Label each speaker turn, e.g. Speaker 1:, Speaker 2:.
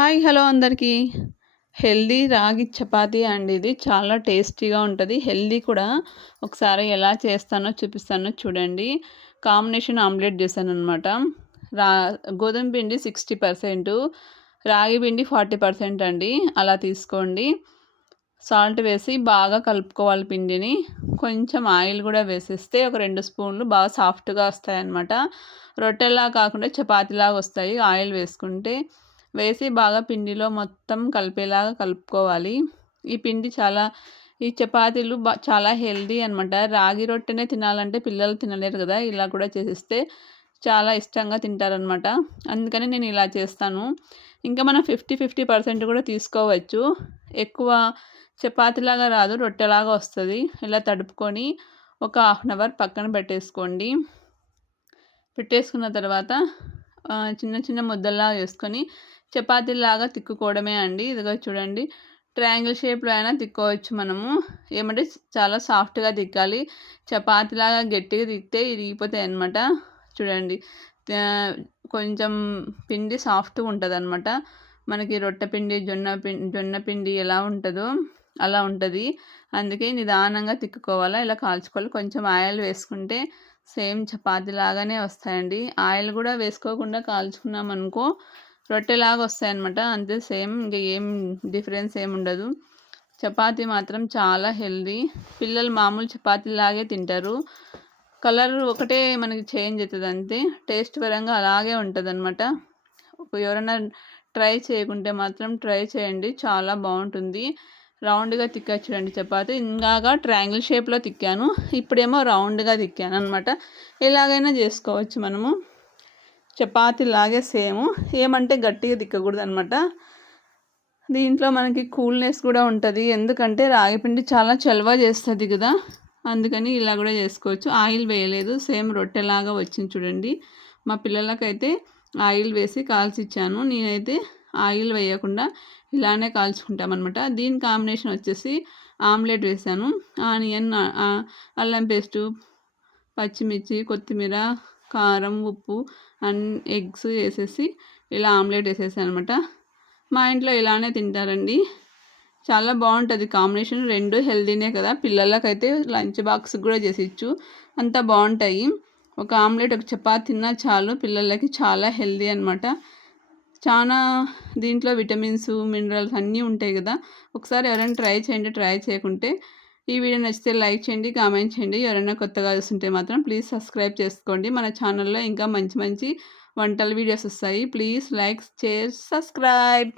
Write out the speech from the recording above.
Speaker 1: Hi hello అందరికీ. Healthy రాగి చపాతీ అండి ఇది. చాలా టేస్టీగా ఉంటుంది. హెల్దీ కూడా. ఒకసారి ఎలా చేస్తానో చూపిస్తానో. చూడండి. కాంబినేషన్ ఆమ్లెట్ చేశాను అనమాట రా గోధుమ పిండి సిక్స్టీ పర్సెంట్ రాగి పిండి ఫార్టీ పర్సెంట్ అండి. అలా తీసుకోండి. సాల్ట్ వేసి బాగా కలుపుకోవాలి పిండిని. కొంచెం ఆయిల్ కూడా వేసేస్తే ఒక రెండు స్పూన్లు బాగా సాఫ్ట్గా వస్తాయి అన్నమాట రొట్టెలా కాకుండా చపాతీలాగా వస్తాయి. ఆయిల్ వేసుకుంటే వేసి బాగా పిండిలో మొత్తం కలిపేలాగా కలుపుకోవాలి. ఈ పిండి చాలా ఈ చపాతీలు బా చాలా హెల్దీ అనమాట రాగి రొట్టెనే తినాలంటే పిల్లలు తినలేరు కదా ఇలా కూడా చేసిస్తే చాలా ఇష్టంగా తింటారనమాట అందుకని నేను ఇలా చేస్తాను. ఇంకా మనం ఫిఫ్టీ ఫిఫ్టీ పర్సెంట్ కూడా తీసుకోవచ్చు. ఎక్కువ చపాతీలాగా రాదు రొట్టెలాగా వస్తుంది. ఇలా తడుపుకొని ఒక హాఫ్ అన్ అవర్ పక్కన పెట్టేసుకోండి. పెట్టేసుకున్న తర్వాత చిన్న చిన్న ముద్దల్లా వేసుకొని చపాతీలాగా తిక్కుకోవడమే అండి. ఇదిగో చూడండి. ట్రయాంగిల్ షేప్లో అయినా తిక్కోవచ్చు మనము. ఏమంటే చాలా సాఫ్ట్గా తిక్కాలి. చపాతీలాగా గట్టిగా తిక్కితే ఇరిగిపోతాయి అనమాట చూడండి. కొంచెం పిండి సాఫ్ట్గా ఉంటుంది అనమాట మనకి రొట్టె పిండి జొన్న పిండి జొన్న పిండి ఎలా ఉంటుందో అలా ఉంటుంది. అందుకే నిదానంగా తిక్కుకోవాలా. ఇలా కాల్చుకోవాలి. కొంచెం ఆయిల్ వేసుకుంటే సేమ్ చపాతి లాగానే వస్తాయండి. ఆయిల్ కూడా వేసుకోకుండా కాల్చుకున్నాం అనుకో రొట్టెలాగా వస్తాయి అనమాట అంతే సేమ్ ఇంకా ఏం డిఫరెన్స్ ఏమి ఉండదు. చపాతీ మాత్రం చాలా హెల్దీ. పిల్లలు మామూలు చపాతీలాగే తింటారు. కలర్ ఒకటే మనకి చేంజ్ అవుతుంది అంతే. టేస్ట్ పరంగా అలాగే ఉంటుంది అనమాట ఎవరైనా ట్రై చేయకుంటే మాత్రం ట్రై చేయండి. చాలా బాగుంటుంది. రౌండ్గా తిక్కా చూడండి చపాతి. ఇంకాగా ట్రయాంగిల్ షేప్లో తిక్కాను. ఇప్పుడేమో రౌండ్గా తిక్కాను అనమాట ఎలాగైనా చేసుకోవచ్చు మనము. చపాతి లాగే సేమ్. ఏమంటే గట్టిగా తిక్కకూడదు అనమాట దీంట్లో మనకి కూల్నెస్ కూడా ఉంటుంది. ఎందుకంటే రాగిపిండి చాలా చలవ చేస్తుంది కదా. అందుకని ఇలా కూడా చేసుకోవచ్చు. ఆయిల్ వేయలేదు. సేమ్ రొట్టెలాగా వచ్చింది చూడండి. మా పిల్లలకైతే ఆయిల్ వేసి కాల్చిచ్చాను. నేనైతే ఆయిల్ వేయకుండా ఇలానే కాల్చుకుంటామన్నమాట. దీని కాంబినేషన్ వచ్చేసి ఆమ్లెట్ వేసాను. ఆనియన్ అల్లం పేస్టు పచ్చిమిర్చి కొత్తిమీర కారం ఉప్పు అండ్ ఎగ్స్ వేసేసి ఇలా ఆమ్లెట్ వేసేసాను అనమాట మా ఇంట్లో ఇలానే తింటారండి. చాలా బాగుంటుంది కాంబినేషన్. రెండు హెల్దీనే కదా. పిల్లలకైతే లంచ్ బాక్స్ కూడా చేసిచ్చు అంత బాగుంటాయి. ఒక ఆమ్లెట్ ఒక చపాతి తిన్నా చాలు పిల్లలకి చాలా హెల్దీ అనమాట చాలా దీంట్లో విటమిన్స్ మినరల్స్ అన్నీ ఉంటాయి కదా. ఒకసారి ఎవరైనా ట్రై చేయండి ట్రై చేయకుంటే ఈ వీడియో నచ్చితే లైక్ చేయండి కామెంట్ చేయండి. ఎవరైనా కొత్తగా చూస్తుంటే మాత్రం ప్లీజ్ సబ్స్క్రైబ్ చేసుకోండి. మన ఛానల్లో ఇంకా మంచి మంచి వంటల వీడియోస్ వస్తాయి. Please like share subscribe.